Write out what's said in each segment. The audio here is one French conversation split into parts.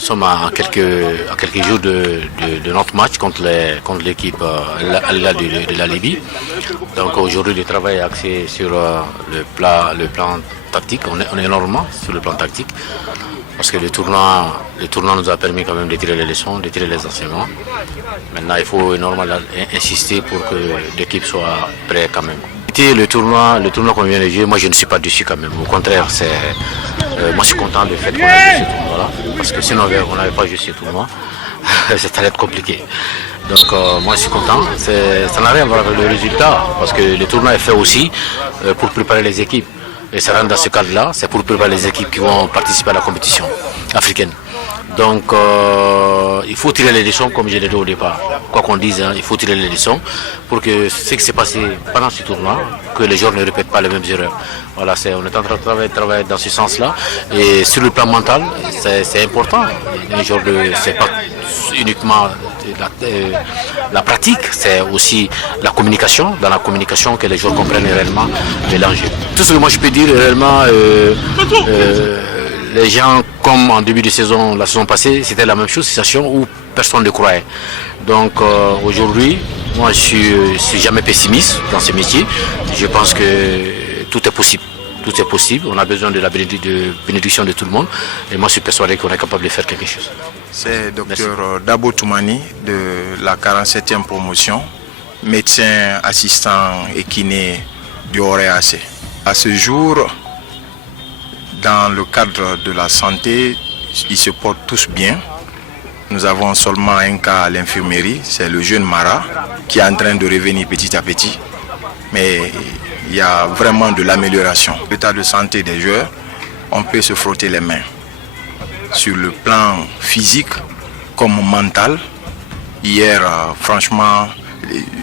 Nous sommes à quelques jours de notre match contre l'équipe de la Libye. Donc aujourd'hui, le travail est axé sur le plan tactique. On est énormément sur le plan tactique. Parce que le tournoi nous a permis quand même de tirer les leçons, de tirer les enseignements. Maintenant, il faut énormément insister pour que l'équipe soit prête quand même. Le tournoi qu'on vient de jouer, moi je ne suis pas dessus quand même. Au contraire, moi je suis content du fait qu'on a joué ce tournoi-là. Parce que sinon on n'avait pas joué ce tournoi, ça allait être compliqué. Donc moi je suis content. Ça n'a rien à voir avec le résultat. Parce que le tournoi est fait aussi pour préparer les équipes. Et ça rentre dans ce cadre-là, c'est pour préparer les équipes qui vont participer à la compétition africaine. Donc il faut tirer les leçons comme je l'ai dit au départ. Quoi qu'on dise, il faut tirer les leçons pour que ce qui s'est passé pendant ce tournoi, que les joueurs ne répètent pas les mêmes erreurs. Voilà, on est en train de travailler dans ce sens-là. Et sur le plan mental, c'est important. C'est pas uniquement la pratique, c'est aussi la communication. Dans la communication, que les joueurs comprennent réellement l'enjeu. Tout ce que moi je peux dire réellement, les gens, comme en début de saison, la saison passée, c'était la même chose, situation où personne ne croyait. Donc aujourd'hui, moi je suis jamais pessimiste dans ce métier. Je pense que tout est possible. Tout est possible. On a besoin de la bénédiction de tout le monde. Et moi je suis persuadé qu'on est capable de faire quelque chose. C'est Dr Dabo Toumani de la 47e promotion, médecin assistant et kiné du OREAC. À ce jour, dans le cadre de la santé, ils se portent tous bien. Nous avons seulement un cas à l'infirmerie, c'est le jeune Mara qui est en train de revenir petit à petit. Mais il y a vraiment de l'amélioration. L'état de santé des joueurs, on peut se frotter les mains. Sur le plan physique comme mental, hier, franchement,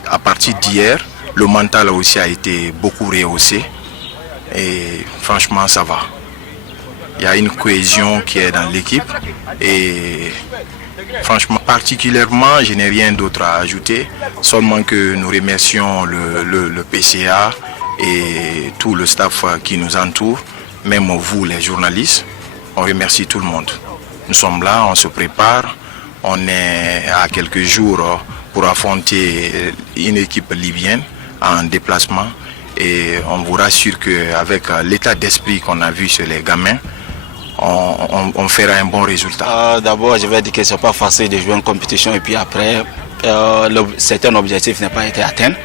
à partir d'hier, le mental aussi a été beaucoup rehaussé. Et franchement, ça va. Il y a une cohésion qui est dans l'équipe et franchement, particulièrement, je n'ai rien d'autre à ajouter, seulement que nous remercions le PCA et tout le staff qui nous entoure, même vous les journalistes. On remercie tout le monde. Nous sommes là, on se prépare, on est à quelques jours pour affronter une équipe libyenne en déplacement et on vous rassure qu'avec l'état d'esprit qu'on a vu sur les gamins, on fera un bon résultat. D'abord, je vais dire que ce n'est pas facile de jouer en compétition et puis après, certains objectifs n'ont pas été atteints.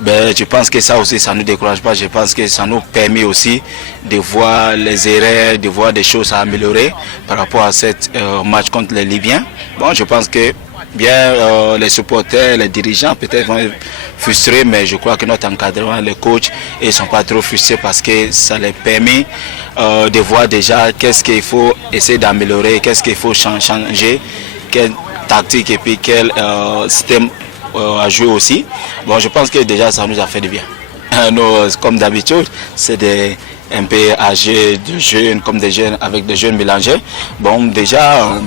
Ben, je pense que ça aussi, ça ne nous décourage pas. Je pense que ça nous permet aussi de voir les erreurs, de voir des choses à améliorer par rapport à ce match contre les Libyens. Bon, je pense que bien les supporters, les dirigeants peut-être vont être frustrés, mais je crois que notre encadrement, les coachs, ils ne sont pas trop frustrés parce que ça les permet de voir déjà qu'est-ce qu'il faut essayer d'améliorer, qu'est-ce qu'il faut changer, quelle tactique et puis quel système à jouer aussi. Bon, je pense que déjà ça nous a fait du bien. Nous, comme d'habitude, c'est un peu âgés, de jeunes, comme des jeunes avec des jeunes mélangés. Bon, déjà,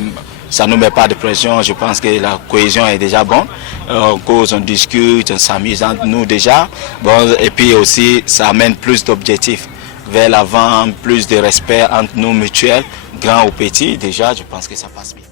ça ne nous met pas de pression. Je pense que la cohésion est déjà bonne. On cause, on discute, on s'amuse entre nous déjà. Bon, et puis aussi, ça amène plus d'objectifs vers l'avant, plus de respect entre nous mutuels, grands ou petits. Déjà, je pense que ça passe bien.